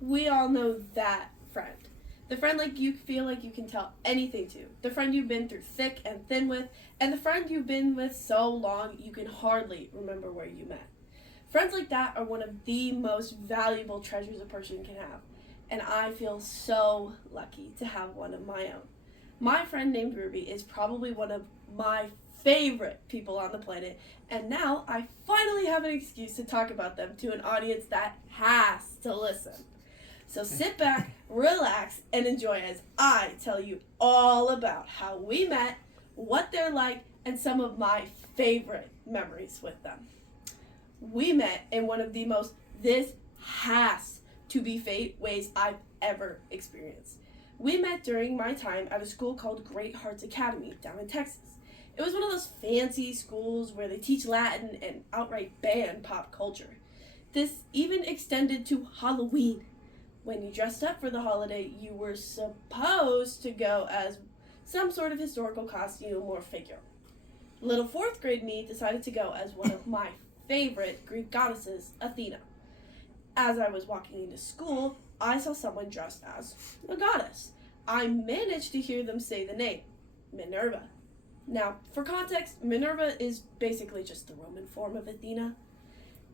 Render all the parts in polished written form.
We all know that friend. The friend like you feel like you can tell anything to. The friend you've been through thick and thin with, and the friend you've been with so long you can hardly remember where you met. Friends like that are one of the most valuable treasures a person can have, and I feel so lucky to have one of my own. My friend named Ruby is probably one of my favorite people on the planet, and now I finally have an excuse to talk about them to an audience that has to listen. So sit back, relax, and enjoy as I tell you all about how we met, what they're like, and some of my favorite memories with them. We met in one of the most this has to be fate ways I've ever experienced. We met during my time at a school called Great Hearts Academy down in Texas. It was one of those fancy schools where they teach Latin and outright ban pop culture. This even extended to Halloween. When you dressed up for the holiday, you were supposed to go as some sort of historical costume or figure. Little fourth grade me decided to go as one of my favorite Greek goddesses, Athena. As I was walking into school, I saw someone dressed as a goddess. I managed to hear them say the name, Minerva. Now, for context, Minerva is basically just the Roman form of Athena.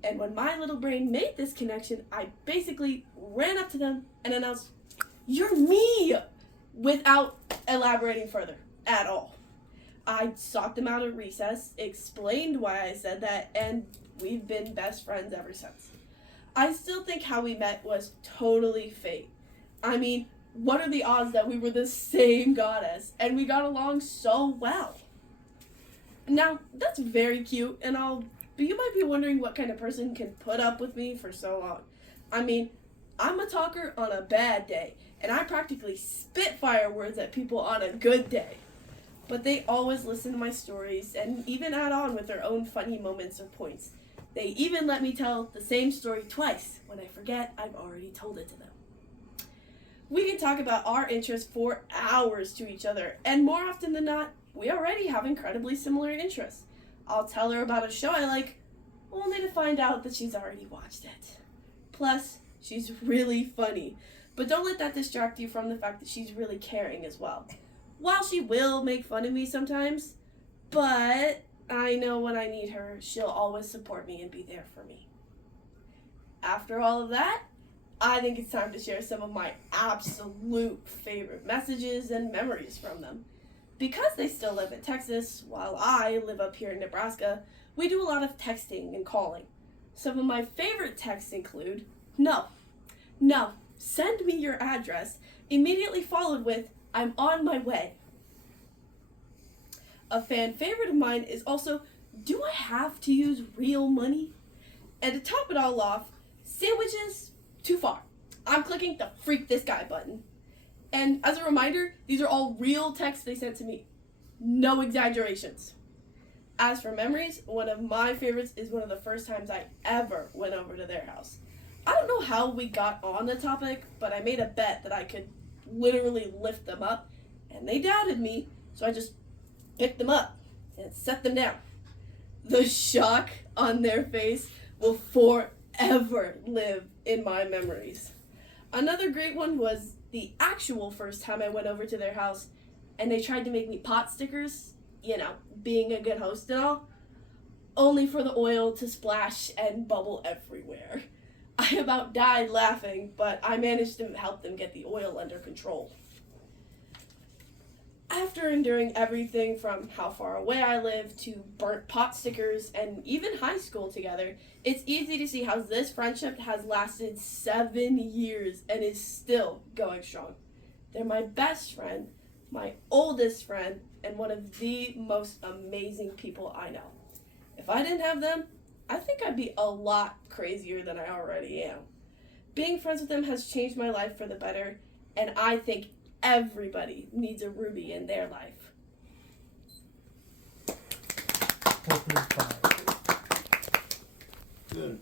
And when my little brain made this connection, I basically ran up to them and announced, "You're me!" without elaborating further at all. I sought them out at recess, explained why I said that, and we've been best friends ever since. I still think how we met was totally fate. I mean, what are the odds that we were the same goddess and we got along so well? Now, that's very cute and all, but you might be wondering what kind of person can put up with me for so long. I mean, I'm a talker on a bad day, and I practically spitfire words at people on a good day. But they always listen to my stories and even add on with their own funny moments or points. They even let me tell the same story twice when I forget I've already told it to them. We can talk about our interests for hours to each other, and more often than not, we already have incredibly similar interests. I'll tell her about a show I like, only to find out that she's already watched it. Plus, she's really funny, but don't let that distract you from the fact that she's really caring as well. While she will make fun of me sometimes, but I know when I need her, she'll always support me and be there for me. After all of that, I think it's time to share some of my absolute favorite messages and memories from them. Because they still live in Texas, while I live up here in Nebraska, we do a lot of texting and calling. Some of my favorite texts include, no, send me your address, immediately followed with, I'm on my way. A fan favorite of mine is also, do I have to use real money? And to top it all off, sandwiches, too far. I'm clicking the freak this guy button. And as a reminder, these are all real texts they sent to me. No exaggerations. As for memories, one of my favorites is one of the first times I ever went over to their house. I don't know how we got on the topic, but I made a bet that I could literally lift them up, and they doubted me, so I just picked them up and set them down. The shock on their face will forever live in my memories. Another great one was the actual first time I went over to their house and they tried to make me pot stickers, being a good host and all, only for the oil to splash and bubble everywhere. I about died laughing, but I managed to help them get the oil under control. After enduring everything from how far away I live to burnt pot stickers and even high school together, it's easy to see how this friendship has lasted 7 years and is still going strong. They're my best friend, my oldest friend, and one of the most amazing people I know. If I didn't have them, I think I'd be a lot crazier than I already am. Being friends with them has changed my life for the better, and I think everybody needs a Ruby in their life. Good.